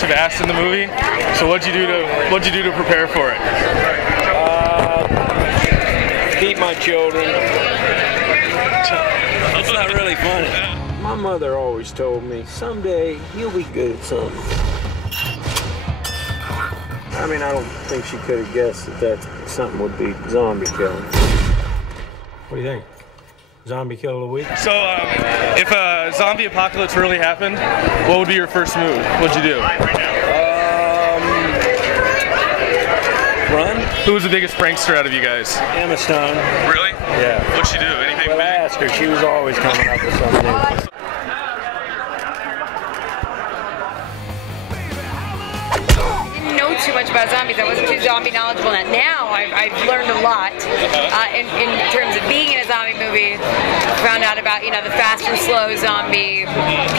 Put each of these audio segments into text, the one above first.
bunch of ass in the movie. So what'd you do to prepare for it? Beat my children. It's not really funny. My mother always told me, someday you'll be good at something. I mean, I don't think she could have guessed that something would be zombie killing. What do you think? Zombie kill of the week? So, if a zombie apocalypse really happened, what would be your first move? What'd you do? Run. Who was the biggest prankster out of you guys? Emma Stone. Really? Yeah. What'd she do? Anything well, big? I asked her. She was always coming up with something new. Too much about zombies. I wasn't too zombie knowledgeable. Now I've learned a lot in terms of being in a zombie movie. Found out about the fast and slow zombie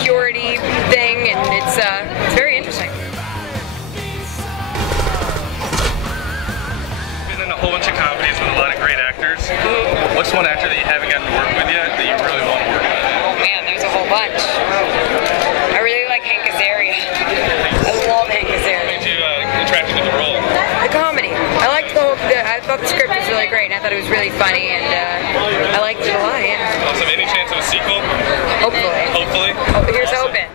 purity thing, and it's very interesting. Been in a whole bunch of comedies with a lot of great actors. What's one actor that you haven't gotten to work with yet that you really want to work with? Oh man, there's a whole bunch. I really like Hank Azaria. I love Hank Azaria. Attracted to the role? The comedy. I liked I thought the script was really great, and I thought it was really funny, and I liked it a lot, yeah. Awesome. Any chance of a sequel? Hopefully. Hopefully? Oh, here's awesome. hoping.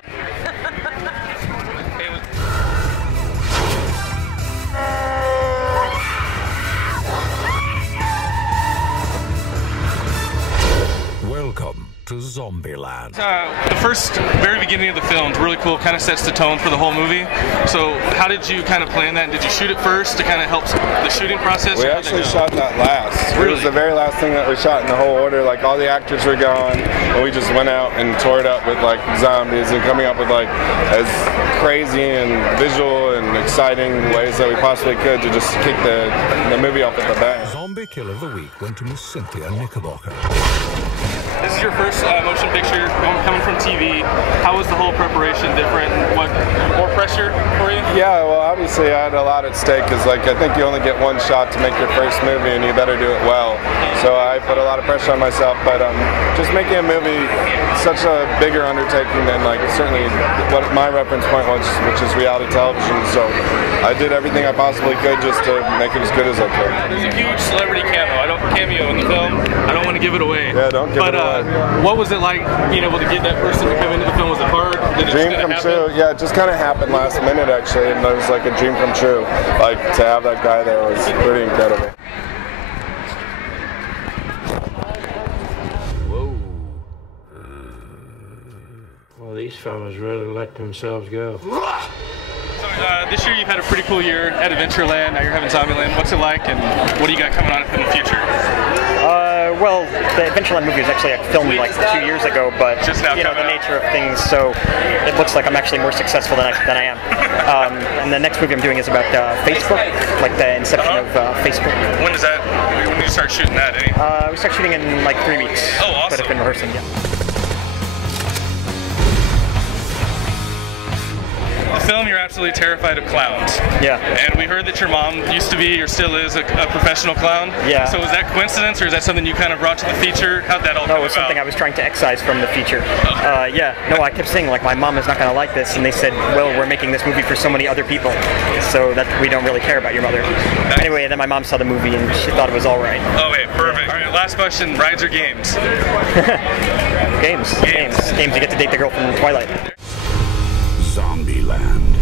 Welcome to Zombieland. The very beginning of the film is really cool, kind of sets the tone for the whole movie. So how did you kind of plan that? Did you shoot it first to kind of help the shooting process? We actually shot that last. Really? It was the very last thing that we shot in the whole order. Like, all the actors were gone, and we just went out and tore it up with like zombies and coming up with like as crazy and visual and exciting ways that we possibly could to just kick the movie off at the back. Zombie Kill of the Week went to Miss Cynthia Knickerbocker. This is your first motion picture coming from TV. How was the whole preparation different? What, more pressure for you? Yeah, well, obviously I had a lot at stake because, like, I think you only get one shot to make your first movie, and you better do it well. So I put a lot of pressure on myself, but just making a movie such a bigger undertaking than, like, certainly what my reference point was, which is reality television. So I did everything I possibly could just to make it as good as I could. There's a huge celebrity cameo in the film. I don't want to give it away. Yeah, don't give it away. What was it like being able to get that person to come into the film? Was it hard? Did it dream come true. Yeah, it just kind of happened last minute, actually, and it was like a dream come true. Like, to have that guy there was pretty incredible. Whoa. Well, these fellas really let themselves go. So this year you've had a pretty cool year at Adventureland. Now you're having Zombieland. What's it like, and what do you got coming on in the future? Well, the Adventureland movie was actually filmed like 2 years ago, but the nature of things, so it looks like I'm actually more successful than I am. And the next movie I'm doing is about Facebook, like the inception of Facebook. When do you start shooting that? We start shooting in like 3 weeks. Oh, awesome. But I've been rehearsing, yeah. The film, you're absolutely terrified of clowns. Yeah. And we heard that your mom used to be, or still is, a professional clown. Yeah. So was that coincidence, or is that something you kind of brought to the feature? How'd that all come about? No, it was something I was trying to excise from the feature. Yeah. No, I kept saying, like, my mom is not going to like this, and they said, well, we're making this movie for so many other people, so that we don't really care about your mother. Nice. Anyway, then my mom saw the movie, and she thought it was all right. Okay, perfect. All right, last question, rides or games? Games. You get to date the girl from Twilight. Zombieland.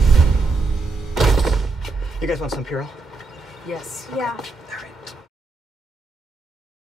You guys want some Purell? Yes. Yeah. All right.